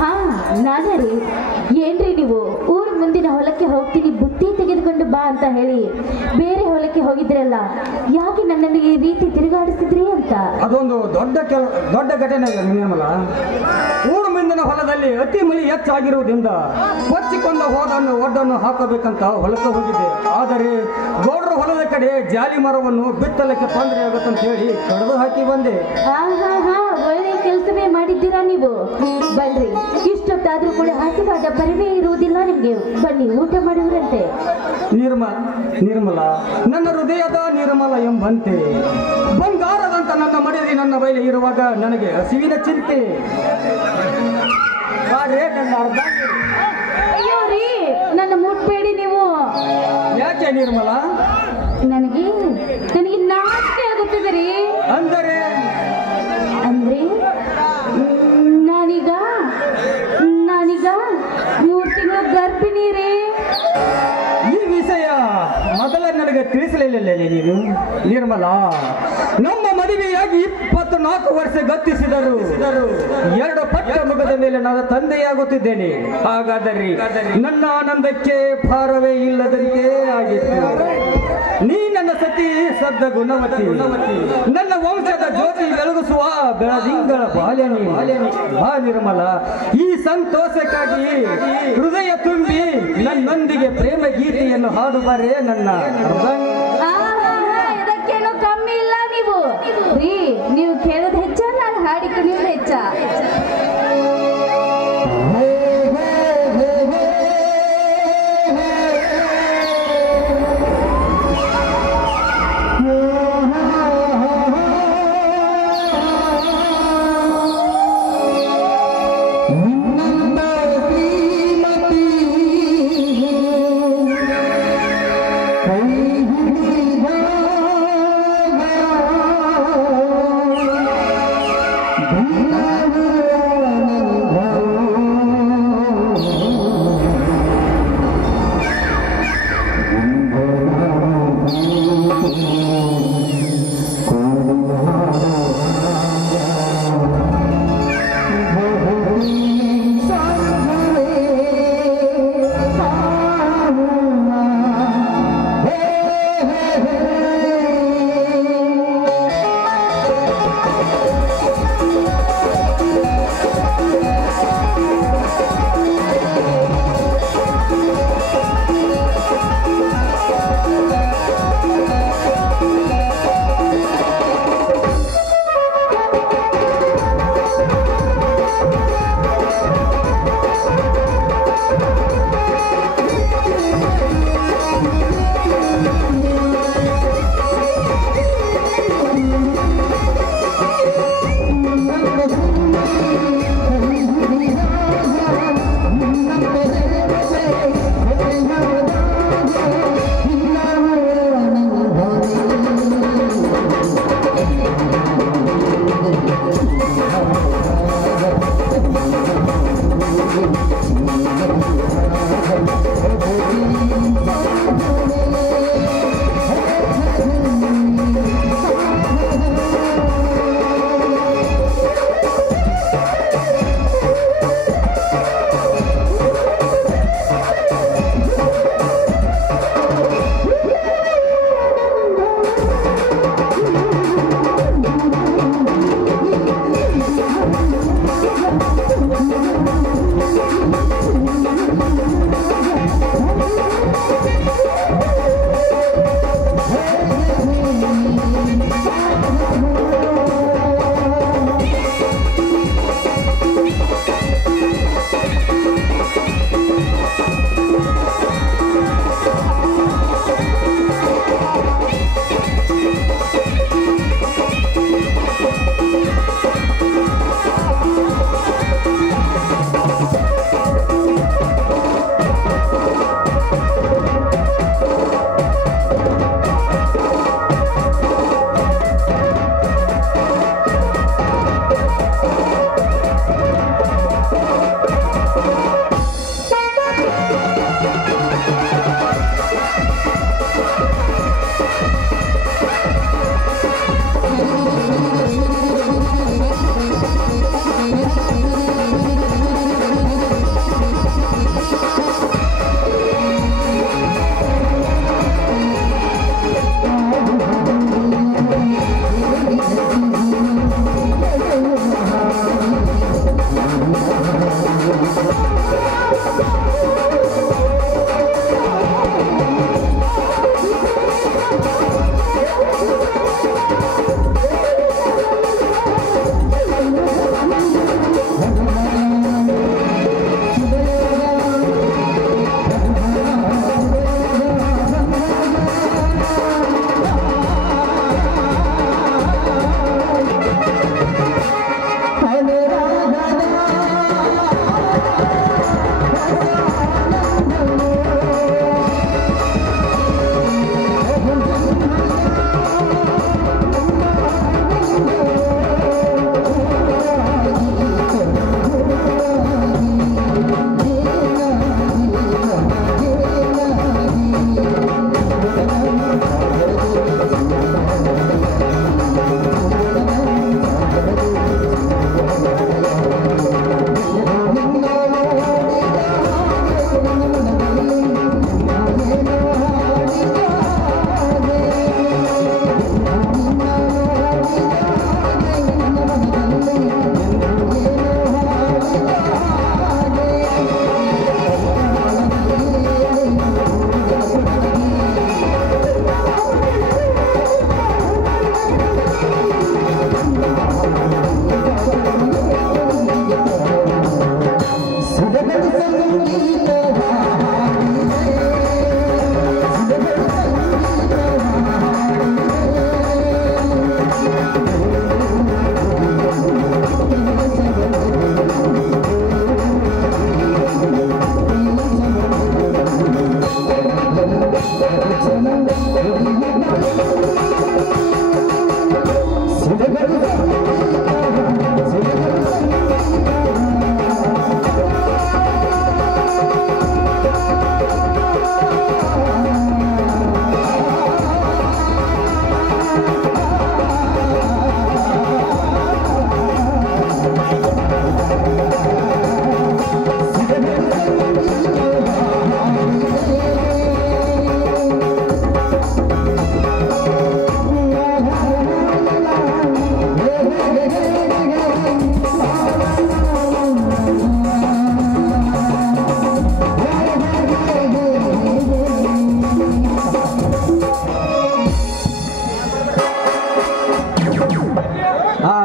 ಹಾ ನಾನೇ ರೀ. ಏನ್ರಿ ನೀವು ಊರ್ ಮುಂದಿನ ಹೊಲಕ್ಕೆ ಹೋಗ್ತೀನಿ ಬುತ್ತಿ ತೆಗೆದುಕೊಂಡು ಬಾ ಅಂತ ಹೇಳಿ ಬೇರೆ ಹೊಲಕ್ಕೆ ಹೋಗಿದ್ರಲ್ಲ, ಯಾಕೆ ನನ್ನನ್ನು ಈ ರೀತಿ ತಿರುಗಾಡಿಸಿದ್ರಿ ಅಂತ? ಅದೊಂದು ದೊಡ್ಡ ಘಟನೆ ನಿರ್ಮಲ. ಊರು ಮುಂದಿನ ಹೊಲದಲ್ಲಿ ಅತಿ ಮಳಿ ಹೆಚ್ಚಾಗಿರುವುದರಿಂದ ಕೊಚ್ಚಿಕೊಂಡ ಒಡ್ಡನ್ನು ಹಾಕಬೇಕಂತ ಹೊಲಕ್ಕೆ ಹೋಗಿದ್ದೆ. ಆದರೆ ಗೌಡರ ಹೊಲದ ಕಡೆ ಜಾಲಿ ಮರವನ್ನು ಬಿತ್ತಲಕ್ಕೆ ತೊಂದರೆ ಆಗುತ್ತಂತ ಹೇಳಿ ಕಡಿದು ಹಾಕಿ ಬಂದೆ. ಒಳ್ಳೆ ಕೆಲಸವೇ ಮಾಡಿದ್ದೀರಾ ನೀವು. ಬನ್ರಿ, ಇಷ್ಟೊತ್ತಾದ್ರೂ ಕೂಡ ಹಸಿವಾದ ಬರವೇ ಇರುವುದಿಲ್ಲ ನಿಮ್ಗೆ. ಬನ್ನಿ, ಊಟ ಮಾಡುವರಂತೆ. ನಿರ್ಮಲ ನನ್ನ ಹೃದಯದ ನಿರ್ಮಲ ಎಂಬಂತೆ ಬಂಗಾರದಂತ ನನ್ನ ಮನೆಯಲ್ಲಿ ನನ್ನ ಬಯಲು ಇರುವಾಗ ನನಗೆ ಹಸಿವಿನ ಚಿಂತೆ. ಅಯ್ಯೋ ರೀ, ನನ್ನ ಮುಟ್ಬೇಡಿ ನೀವು. ಯಾಕೆ ನಿರ್ಮಲ? ನನಗೆ ನಾಚಿಕೆ ಆಗುತ್ತಿದೆ ರೀ. ಅಂದರೆ ನಾನೀಗ 3 ತಿಂಗಳ ಗರ್ಭಿಣಿ ರೀ. ಈ ವಿಷಯ ಮೊದಲ ನನಗೆ ತಿಳಿಸಲಿಲ್ಲ ನೀನು. ನಿರ್ಮಲ, ನಮ್ಮ ಮದುವೆಯಾಗಿ 24 ವರ್ಷ ಗತಿಸಿದರು. 2 ಪಟ್ಟ ಮುಖದ ಮೇಲೆ ನಾನು ತಂದೆಯಾಗುತ್ತಿದ್ದೇನೆ. ಹಾಗಾದರೆ ನನ್ನ ಆನಂದಕ್ಕೆ ಭಾರವೇ ಇಲ್ಲದಂತೆ ಆಗಿತ್ತು. ನೀ ನನ್ನ ಸತಿ ಸದ್ದ ಗುಣವತಿ, ನನ್ನ ವಂಶದ ಜ್ಯೋತಿ ಬೆಳಗಿಸುವ ಬೆಳದಿಂಗಳ ಬಾಲ್ಯನಿ. ಬಾ ನಿರ್ಮಲ, ಈ ಸಂತೋಷಕ್ಕಾಗಿ ಹೃದಯ ತುಂಬಿ ನನ್ನೊಂದಿಗೆ ಪ್ರೇಮ ಗೀತೆಯನ್ನು ಹಾಡುಬಾರೆ ನನ್ನ. ಇದಕ್ಕೇನು ಕಮ್ಮಿ ಇಲ್ಲ ನೀವು ರೀ. ನೀವು ಕೇಳೋದು ಹೆಚ್ಚ, ನಾನು ಹಾಡಿಕೊಳ್ಳೋದು ಹೆಚ್ಚ. Oh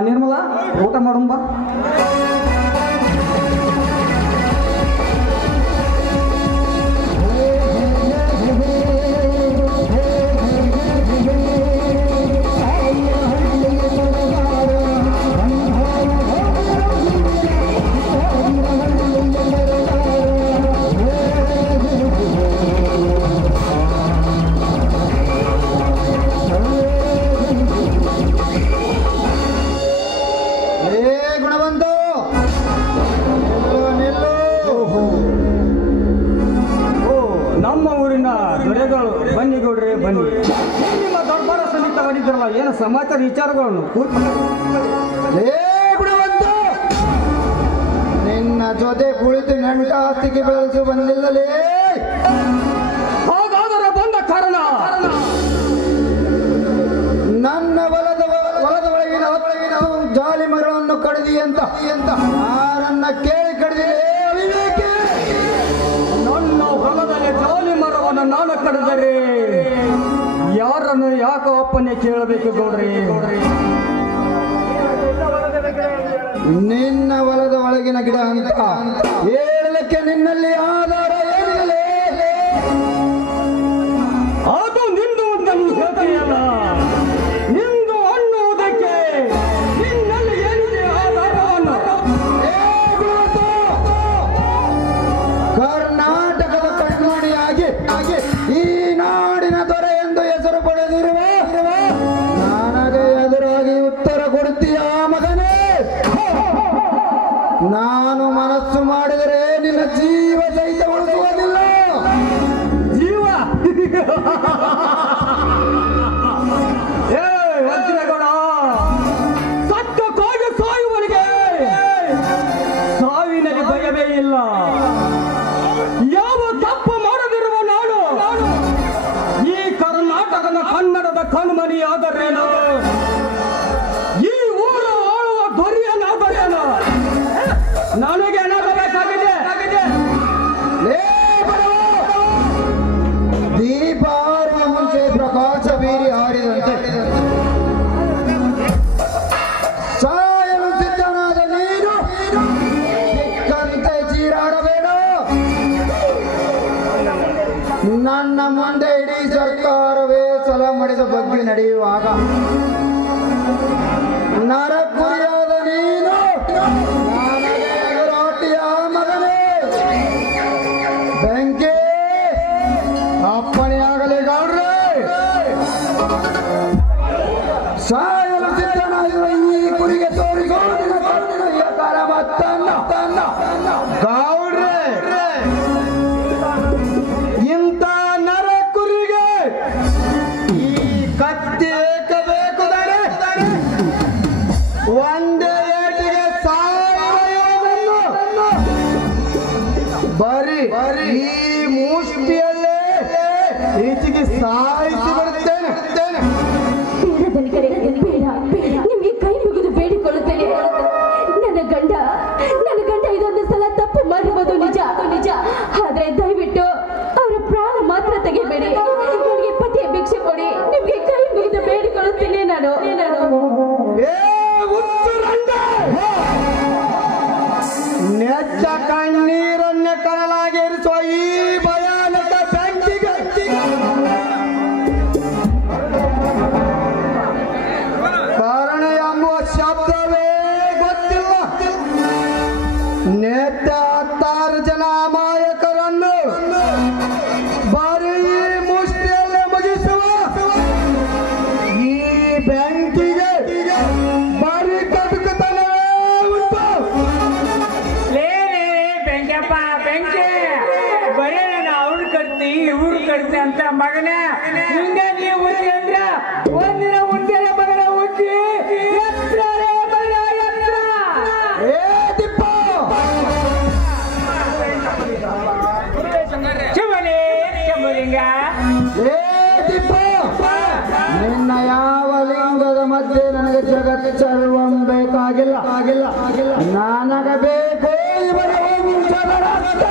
ನಿರ್ಮಲಾ, ಊಟ ಮಾಡೋಣ ಬಾ. ನಮ್ಮ ಊರಿನ ದೊರೆಗಳು ಬನ್ನಿ ಗೌಡ್ರೆ ಬನ್ನಿ. ನಿಮ್ಮ ದೊಡ್ಡ ಸನ್ನಿಹಿತವಾಗಿದ್ರಲ್ಲ, ಏನು ಸಮಾಚಾರ ವಿಚಾರಗಳನ್ನು ನಿನ್ನ ಜೊತೆ ಕುಳಿತು ನೆಂಟಾಸ್ತಿಗೆ ಬೆಳೆಸು ಬಂದಿಲ್ಲಲೇ. ಹಾಗಾದರೆ ಬಂದ ಕಾರಣ ನನ್ನ ಹೊಲದ ಒಳಗಿನ ಜಾಲಿ ಮರವನ್ನು ಕಡಿದಿ ಅಂತ ಯಾರನ್ನ ಕೇಳಿ ಕಡಿದಿದೆ? ನನ್ನ ಹೊಲದಲ್ಲಿ ಜಾಲಿ ಮರವನ್ನು ನಾನು ಕಡಿದರೆ ಯಾರನ್ನು ಯಾಕೆ ಅಪ್ಪನೇ ಕೇಳಬೇಕು ಗೌಡ್ರಿ? ನಿನ್ನ ಹೊಲದ ಒಳಗಿನ ಗಿಡ ಅಂತ ಹೇಳಲಿಕ್ಕೆ ನಿನ್ನಲ್ಲಿ ಆಧಾರ ಏನಿದೆ? ಅದು ನಿಂದು ಅಂತ ನೀವು ಹೇಳ್ತೀಯಲ್ಲ, ನಿಂದು ಅನ್ನುವುದಕ್ಕೆ ನಿನ್ನಲ್ಲಿ ಏನಿದೆ ಆಧಾರವನ್ನು? ಕರ್ನಾಟಕದ ಕಣ್ಮಣಿಯಾಗಿ ಈ ನಾಡಿನ ದೊರೆ ಎಂದು ಹೆಸರು ಪಡೆದಿರುವ ನನಗೆ ಎದುರಾಗಿ ಉತ್ತರ ಕೊಡುತ್ತೀಯ ಮಗನೇ? ನಾನು ಮನಸ್ಸು ಮಾಡಿದರೆ ನಿನ್ನ ಜೀವ ಸಹಿತ ಉಳಿಸುವುದಿಲ್ಲ. ಜೀವ ವಜ್ರಗೌಡ, ಸತ್ತಕ್ಕಾಗಿ ಸಾಯುವನಿಗೆ ಸಾವಿನಲ್ಲಿ ಭಯವೇ ಇಲ್ಲ. ಯಾವ ತಪ್ಪು ಮಾಡದಿರುವ ನಾನು ಈ ಕರ್ನಾಟಕದ ಕನ್ನಡದ ಕಣ್ಮಣಿಯಾದರೇನು, ಈ ಊರು ಆಳುವ ದೊರೆಯನಾದರೇನು, ನನಗೆ ಏನಾಗಬೇಕಾಗಿದೆ? ದೀಪ ಆರುವ ಮುಂಚೆ ಪ್ರಕಾಶ ಬೀರಿ ಹಾರಿದಂತೆ ಸಾಯಲು ಸಿದ್ಧನಾದ ನೀನು ಸಿಕ್ಕಂತೆ ಚೀರಾಡಬೇಡ. ನನ್ನ ಮುಂದೆ ಇಡೀ ಸರ್ಕಾರವೇ ಸಲ ಮಡಿದ ಬಗ್ಗೆ ನಡೆಯುವಾಗ ನರಕುರಿಯಾದ ನೀನು ನನಗೆ ಎದುರಾಟಿಯ ಮಗನೇ. ಬೆಂಕಿ ಅಪ್ಪಣೆಯಾಗಲಿ ಗೌಡ್ರೆ. ಸಾಯಲು ಸಿದ್ಧನಾಗಿರುವ ಈ ಕುರಿಗೆ ತೋರಿಸೋ ಗೌಡ್ರೆ. ಇಂಥ ನರ ಕುರಿಗೆ ಈ ಕತ್ತಿ ಏಕಬೇಕು ಒಂದೇ ಏಟಿಗೆ ಸಾಯುವುದನ್ನು ಬರೀ ಈ ಮುಷ್ಟಿಯಲ್ಲೇ ಈಚೆಗೆ ಸಾಯಿಸಿ ಬಿಡುತ್ತೇನೆ. ನಿಮಗೆ ಕೈ ಮುಗಿದು ಬೇಡಿಕೊಳ್ಳುತ್ತೇನೆ. ನನ್ನ ಗಂಡ ಇದೊಂದು ಸಲ ತಪ್ಪು ಮಾಡಿರುವುದು ನಿಜ, ಆದ್ರೆ ದಯವಿಟ್ಟು ಅವರ ಪ್ರಾಣ ಮಾತ್ರ ತೆಗೆಬೇಡಿ. ನನಗೆ ಪತಿಯ ಭಿಕ್ಷೆ ಕೊಡಿ. ನಿಮ್ಗೆ ಕೈ ಮುಗಿದು ಬೇಡಿಕೊಳ್ಳುತ್ತೇನೆ ನಾನು. ನೆಚ್ಚ ಕಣ್ಣೀರನ್ನೇ ಕಣಲಾಗೇರಿಸುವ ಈ ಭಯಾನಕ ಬೆಂಕಿಗೆ ಮಗನ ಹಿಂಗ ನೀವು ಉಚ್ಚಿ ಅಂದ್ರ ಒಂದಿನ ಉಂಟೆಲೆ ಮಗನ ಉಚ್ಚಿ ಎತ್ತರೆ ಮಗನ ಎತ್ತರ. ಏ ದಿಪ್ಪ ಚಮಲಿ ಚಮಲಿಂಗ ಏ ದಿಪ್ಪ ನಿನ್ನ ಯಾವ ಲಿಂಗದ ಮಧ್ಯೆ ನನಗೆ ಜಗತ್ ಸರ್ವಂ ಬೇಕಾಗಿಲ್ಲ ನನಗೆ ಬೇಕು ಇವನ ವಂಶದ ರಕ್ತ.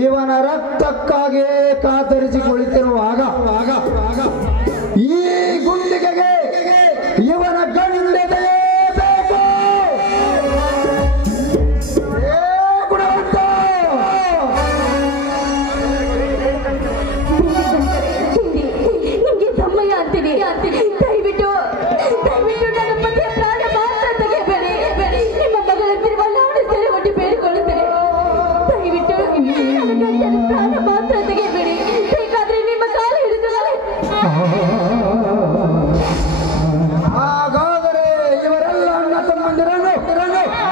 ಇವನ ರಕ್ತಕ್ಕಾಗಿ ಕಾತರಿಸಿ ಕುಳಿತಿರುವಾಗ ಈ ಗುಂಡಿಗೆಗೆ ಇವನ ಗಂಡದೇ ಬೇಕು. ಏ ಗುಣವಂತ ನಿಮ್ಗೆ ತಮ್ಮಯ್ಯ ಅಂತೀನಿ ದಯವಿಟ್ಟು ನನ್ನ ಮಧ್ಯೆ ಪ್ರಾಣ ಮಾತ್ರ ತೆಗೆಬೇಡಿ. ನಿಮ್ಮ ಮಗಳ ತಿರುವಲ್ಲಾಡು ಸೆರೆ ಒಡ್ಡಿ ಬೇಡಿಕೊಳ್ಳುತ್ತೇನೆ. ದಯವಿಟ್ಟು ನನ್ನ ಗಂಡನ ಪ್ರಾಣ ಮಾತ್ರ ತೆಗೆಬೇಡಿ. ಬೇಕಾದ್ರೆ ನಿಮ್ಮ ಕಾಲ ಹಿಡಿದರೆ. ಹಾಗಾದರೆ ಇವರೆಲ್ಲ ಅಣ್ಣ ತಮ್ಮಂದಿರನ್ನು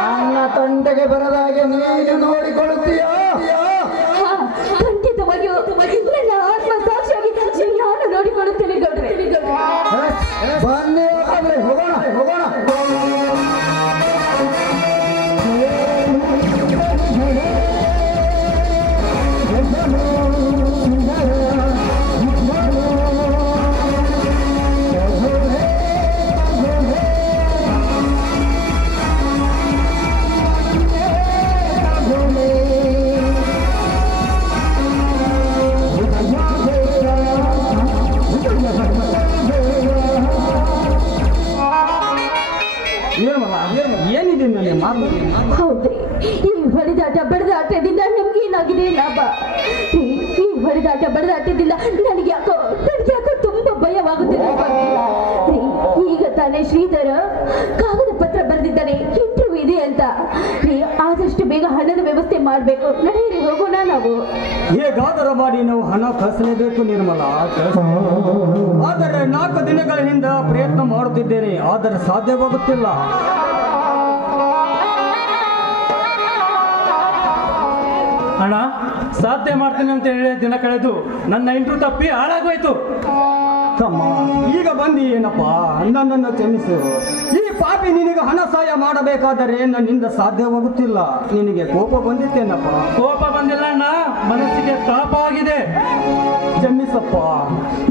ಅಣ್ಣ ತಂಟೆಗೆ ಬರದಾಗೆ ನೀನು ನೋಡಿಕೊಳ್ಳುತ್ತೀಯಾ? ಖಂಡಿತವಾಗಿಯೂ ನನ್ನ ಆತ್ಮ ಸಾಕ್ಷಿಯಾಗಿ ನಾನು ನೋಡಿಕೊಳ್ಳುತ್ತೇನೆ ಗೌಡ್ರೆ. ಬನ್ನಿ ಹೋಗೋಣ. ಏನಿದೆ ನನಗೆ ಮಾತು? ಹೌದ್ರಿ, ಈ ಹೊಡೆದಾಟ ಬಡದಾಟದಿಂದ ನಿಮ್ಗೆ ಏನಾಗಿದೆ ಲಾಭ? ಈ ಹೊಡೆದಾಟ ಬಡದಾಟದಿಂದ ನನಗೆ ಯಾಕೋ ತುಂಬಾ ಭಯವಾಗುತ್ತಿದೆ. ಈಗ ತಾನೇ ಶ್ರೀಧರ ಕಾಗದ ಪತ್ರ ಬರೆದಿದ್ದಾನೆ, ಇಂಟರ್ವ್ಯೂ ಇದೆ ಅಂತ. ಆದಷ್ಟು ಬೇಗ ಹಣದ ವ್ಯವಸ್ಥೆ ಮಾಡ್ಬೇಕು. ನಡೆಯಿರಿ, ಹೋಗೋಣ ನಾವು. ಹೇಗಾದರೂ ಮಾಡಿ ನಾವು ಹಣ ಕಳಿಸಲೇಬೇಕು ನಿರ್ಮಲ. ಆದರೆ 4 ದಿನಗಳ ಹಿಂದೆ ಪ್ರಯತ್ನ ಮಾಡುತ್ತಿದ್ದೇನೆ, ಆದರೆ ಸಾಧ್ಯವಾಗುತ್ತಿಲ್ಲ. ಅಣ್ಣ, ಸಾಧ್ಯ ಮಾಡ್ತೀನಿ ಅಂತ ಹೇಳಿ ದಿನ ಕಳೆದು ನನ್ನ ಇಂಟರ್ವ್ಯೂ ತಪ್ಪಿ ಹಾಳಾಗೋಯ್ತು. ತಮ್ಮ, ಈಗ ಬಂದಿ ಏನಪ್ಪ, ನನ್ನನ್ನು ಕ್ಷಮಿಸು. ಈ ಪಾಪಿ ನಿನಗೆ ಹಣ ಸಹಾಯ ಮಾಡಬೇಕಾದರೆ ನನ್ನಿಂದ ಸಾಧ್ಯವಾಗುತ್ತಿಲ್ಲ. ನಿನಗೆ ಕೋಪ ಬಂದಿತ್ತೇನಪ್ಪ? ಕೋಪ ಬಂದಿಲ್ಲ ಅಣ್ಣ, ಮನಸ್ಸಿಗೆ ತಾಪವಾಗಿದೆ. ಕ್ಷಮಿಸಪ್ಪ.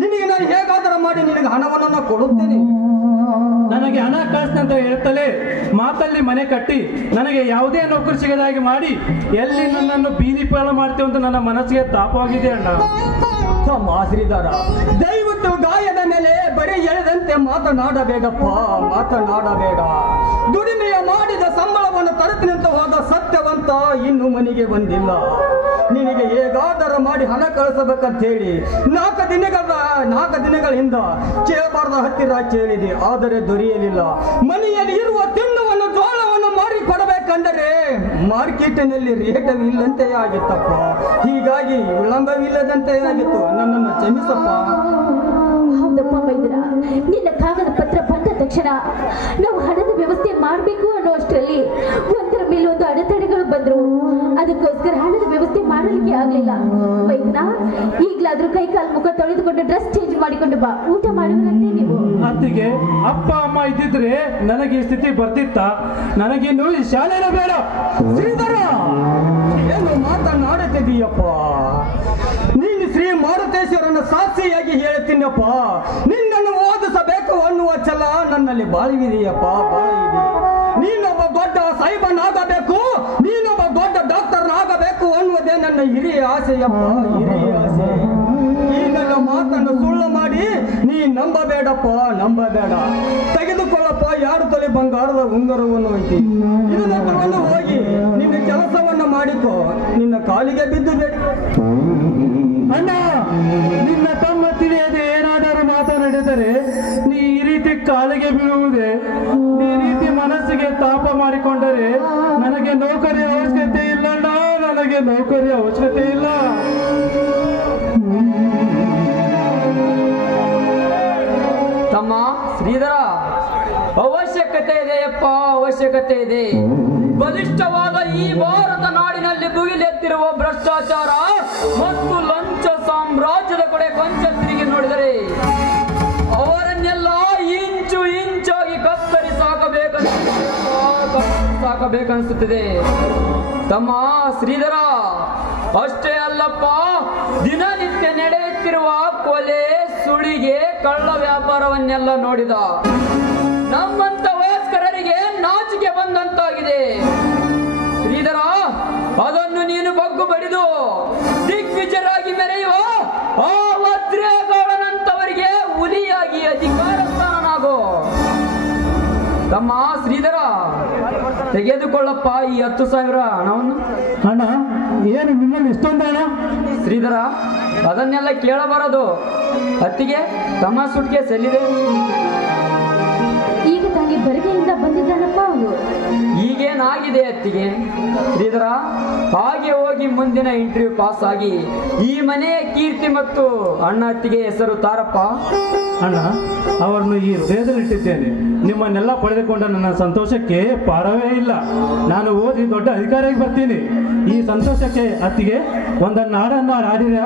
ನಿನಗೆ ನಾನು ಹೇಗಾದರೂ ಮಾಡಿ ನಿನಗೆ ಹಣವನ್ನು ಕೊಡುತ್ತೇನೆ. ನನಗೆ ಹಣ ಕಳಿಸ್ತೀನಿ ಅಂತ ಹೇಳ್ತಲೇ ಮಾತಲ್ಲಿ ಮನೆ ಕಟ್ಟಿ ನನಗೆ ಯಾವುದೇ ನೌಕರಿ ಸಿಗದಾಗಿ ಮಾಡಿ ಎಲ್ಲಿ ನನ್ನನ್ನು ಬೀದಿ ಪಾಲ ಮಾಡ್ತೇವೆ ಅಂತ ನನ್ನ ಮನಸ್ಸಿಗೆ ತಾಪವಾಗಿದೆ ಅಣ್ಣ. ತಮ್ಮ ಶ್ರೀಧರ, ದಯವಿಟ್ಟು ಗಾಯದ ಮೇಲೆ ಬರೀ ಎಳೆದಂತೆ ಮಾತನಾಡಬೇಡಪ್ಪ, ಮಾತನಾಡಬೇಡ. ದುಡಿಮೆಯ ಮಾಡಿದ ಸಂಬಳವನ್ನು ತರುತ್ತೀನಿ ಅಂತ ಹೋದ ಸತ್ಯವಂತ ಇನ್ನು ಮನೆಗೆ ಬಂದಿಲ್ಲ. ನಿನಗೆ ಹೇಗಾದರೂ ಮಾಡಿ ಹಣ ಕಳಿಸಬೇಕಂತ ಹೇಳಿ 4 ದಿನಗಳ ಹಿಂದ ಕೇಳಬಾರ್ದ ಹತ್ತಿರ ಕೇಳಿದೆ, ಆದರೆ ದೊರೆಯಲಿಲ್ಲ. ಮನೆಯಲ್ಲಿ ಇರುವ ತಿನ್ನುವನ್ನು ಜೋಳವನ್ನು ಮಾರಿ ಕೊಡಬೇಕಂದರೆ ಮಾರ್ಕೆಟಿನಲ್ಲಿ ರೇಟವಿಲ್ಲಂತೆ ಆಗಿತ್ತಪ್ಪ. ಹೀಗಾಗಿ ವಿಳಂಬವಿಲ್ಲದಂತೆ ಆಗಿತ್ತು. ನನ್ನನ್ನು ಕ್ಷಮಿಸಪ್ಪ. ಹೌದಪ್ಪ ವೈದ್ಯರ, ನಿನ್ನ ಕಾಗದ ಪತ್ರ ಬಂದ ತಕ್ಷಣ ನಾವು ಹಣದ ವ್ಯವಸ್ಥೆ ಮಾಡಬೇಕು ಅನ್ನುವಷ್ಟರಲ್ಲಿ ಒಂದರ ಮೇಲೆ ಒಂದು ಅಡೆತಡೆಗಳು ಬಂದ್ರು. ಅದಕ್ಕೋಸ್ಕರ ಹಣದ ವ್ಯವಸ್ಥೆ ಮಾಡಲಿಕ್ಕೆ ಆಗ್ಲಿಲ್ಲ. ವೈದ್ಯನ, ಈಗಲಾದ್ರೂ ಕೈ ಕಾಲು ಮುಖ ತೊಳೆದುಕೊಂಡು ಡ್ರೆಸ್ ಚೇಂಜ್ ಮಾಡಿಕೊಂಡು ಬಾ, ಊಟ ಮಾಡುವರಂತೆ ನೀವು. ಅತ್ತಿಗೆ ಅಪ್ಪ ಅಮ್ಮ ಇದ್ದಿದ್ರೆ ನನಗೆ ಈ ಸ್ಥಿತಿ ಬರ್ತಿತ್ತ? ನನಗಿನ್ನು ಈ ಶಾಲೆನೇ ಬೇಡ. ಶ್ರೀಧರ, ಏನು ಮಾತನಾಡುತ್ತಿದ್ದೀಯಪ್ಪ? ನೀನು ಶ್ರೀ ಮಾರುತೇಶ್ವರನ ಸಾಕ್ಷಿಯಾಗಿ ಹೇಳ್ತೀನಪ್ಪ, ನಿನ್ನನ್ನು ಓದಿಸಬೇಕು ಅನ್ನುವ ಛಲ ನನ್ನಲ್ಲಿ ಬಾಳಿದೆಯಪ್ಪ, ಬಾಳಿದೆ. ನೀನೊಬ್ಬ ದೊಡ್ಡ ಸಾಹಿಬನಾಗಬೇಕು, ನೀನೊಬ್ಬ ದೊಡ್ಡ ಡಾಕ್ಟರ್ನಾಗಬೇಕು ಅನ್ನುವುದೇ ನನ್ನ ಹಿರಿಯ ಆಸೆಯಪ್ಪ, ಹಿರಿಯ ಆಸೆ. ಈ ನನ್ನ ಮಾತನ್ನು ಸುಳ್ಳು ಮಾಡಿ ನೀ ನಂಬಬೇಡಪ್ಪ, ನಂಬಬೇಡ. ತೆಗೆದುಕೊಳ್ಳಪ್ಪ 2 ತೊಲೆ ಬಂಗಾರದ ಉಂಗುರವನ್ನು ಐತಿ. ಇದನ್ನು ಹೋಗಿ ನಿನ್ನ ಕೆಲಸವನ್ನು ಮಾಡಿಕೊ, ನಿನ್ನ ಕಾಲಿಗೆ ಬಿದ್ದು ಬೇಡಿ. ಅಣ್ಣ, ನಿನ್ನ ತಮ್ಮ ತಿಳಿಯದೆ ಏನಾದರೂ ಮಾತನಾಡಿದರೆ ನೀ ಈ ರೀತಿ ಕಾಲಿಗೆ ಬೀಳುವುದೇ? ಈ ರೀತಿ ಮನಸ್ಸಿಗೆ ತಾಪ ಮಾಡಿಕೊಂಡರೆ ನನಗೆ ನೌಕರಿ ಅವಶ್ಯಕತೆ ಇಲ್ಲ ಅಣ್ಣ, ನನಗೆ ನೌಕರಿ ಅವಶ್ಯಕತೆ ಇಲ್ಲ. ತಮ್ಮ ಶ್ರೀಧರ, ಅವಶ್ಯಕತೆ ಇದೆಯಪ್ಪ, ಅವಶ್ಯಕತೆ ಇದೆ. ಬಲಿಷ್ಠವಾದ ಈ ಭಾರತ ನಾಡಿನಲ್ಲಿ ಭುಗಿಲೆತ್ತಿರುವ ಭ್ರಷ್ಟಾಚಾರ ಮತ್ತು ಲಂಚ ಸಾಮ್ರಾಜ್ಯದ ಕಡೆ ಕೊಂಚ ತಿರುಗಿ ನೋಡಿದರೆ ಅವರನ್ನೆಲ್ಲ ಇಂಚು ಇಂಚಾಗಿ ಕತ್ತರಿ ಸಾಕಬೇಕನ್ನಿಸುತ್ತಿದೆ ತಮ್ಮ ಶ್ರೀಧರ. ಅಷ್ಟೇ ಅಲ್ಲಪ್ಪ, ದಿನನಿತ್ಯ ನಡೆಯುತ್ತಿರುವ ಕೊಲೆ, ಸುಳಿಗೆ, ಕಳ್ಳ ವ್ಯಾಪಾರವನ್ನೆಲ್ಲ ನೋಡಿದ ನಮ್ಮಂತ ವಯಸ್ಕರಿಗೆ ನಾಚಿಕೆ ಬಂದಂತಾಗಿದೆ. ಶ್ರೀಧರ, ಅದನ್ನು ನೀನು ಬಗ್ಗು ಬಡಿದು ದಿಗ್ವಿಜಯರಾಗಿ ಮೆರೆಯುವ ಆ ವಜ್ರೇಗೌಡನಂತವರಿಗೆ ಹುಲಿಯಾಗಿ ಅಧಿಕಾರ ಸ್ಥಾನನಾಗೋ. ತಮ್ಮ ಶ್ರೀಧರ, ತೆಗೆದುಕೊಳ್ಳಪ್ಪ ಈ 10,000 ಹಣವನ್ನು. ಅಣ್ಣ, ಏನು ನಿಮ್ಮಲ್ಲಿ ಇಷ್ಟೊಂದು ಹಣ? ಶ್ರೀಧರ, ಅದನ್ನೆಲ್ಲ ಕೇಳಬಾರದು. ಅತ್ತಿಗೆ, ತಮ್ಮ ಸುಟ್ಗೆ ಸೆಲ್ಲಿದೆ. ಈಗ ತಾನೇ ಬರಿಗೆಯಿಂದ ಬಂದಿದ್ದಾನಪ್ಪ ಅವನು. ಈಗೇನಾಗಿದೆ ಅತ್ತಿಗೆ? ಶ್ರೀಧರ, ಹಾಗೆ ಹೋಗಿ ಮುಂದಿನ ಇಂಟರ್ವ್ಯೂ ಪಾಸ್ ಆಗಿ ಈ ಮನೆಯ ಕೀರ್ತಿ ಮತ್ತು ಅಣ್ಣ ಅತ್ತಿಗೆ ಹೆಸರು ತಾರಪ್ಪ. ಅಣ್ಣ, ಅವರನ್ನು ಈ ಹೃದಯದಲ್ಲಿಟ್ಟಿದ್ದೇನೆ. ನಿಮ್ಮನ್ನೆಲ್ಲ ಪಡೆದುಕೊಂಡ ನನ್ನ ಸಂತೋಷಕ್ಕೆ ಪಾರವೇ ಇಲ್ಲ. ನಾನು ಓದಿ ದೊಡ್ಡ ಅಧಿಕಾರಿಯಾಗಿ ಬರ್ತೀನಿ. ಈ ಸಂತೋಷಕ್ಕೆ ಅತ್ತಿಗೆ ಒಂದನ್ನು ಹಾಡನ್ನು ಹಾಡಿರ.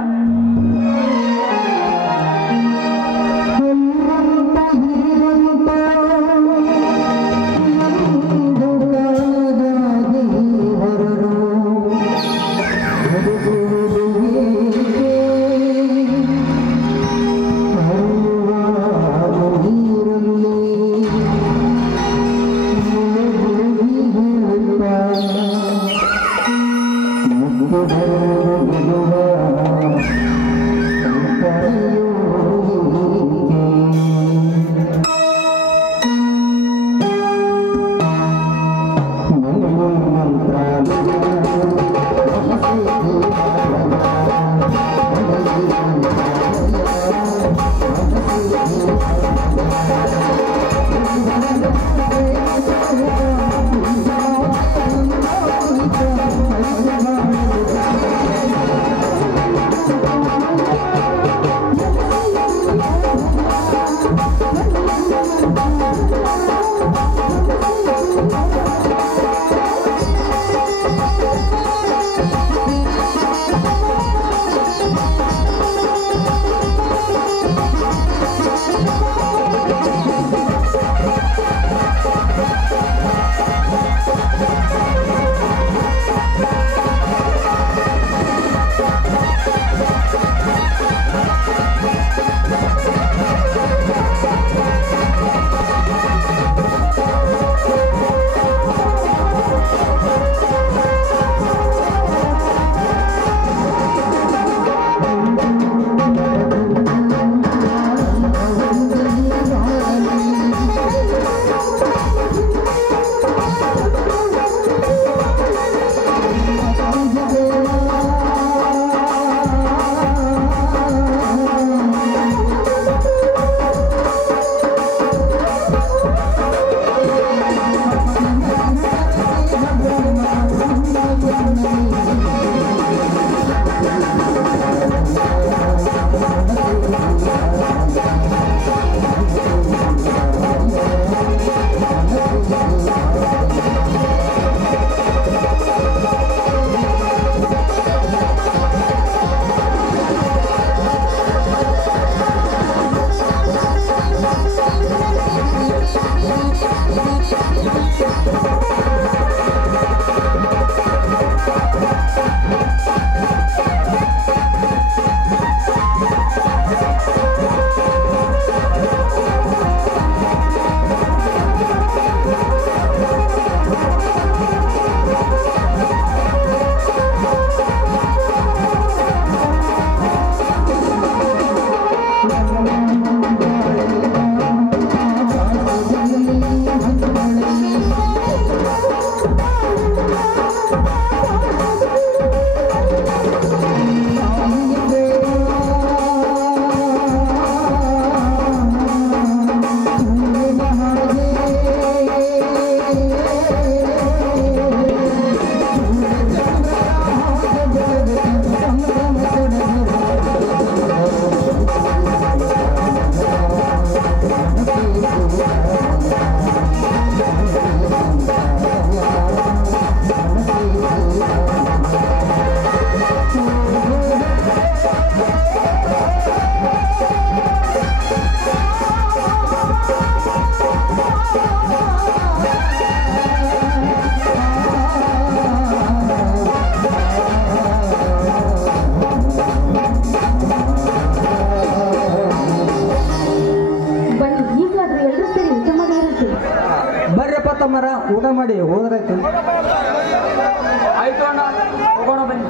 ತಮ್ಮರ ಊಟ ಮಾಡಿ ಹೋದ್ರಾಯ್ತು. ಆಯ್ತು ಅಣ್ಣ, ಹೋಗೋಣ ಬನ್ನಿ.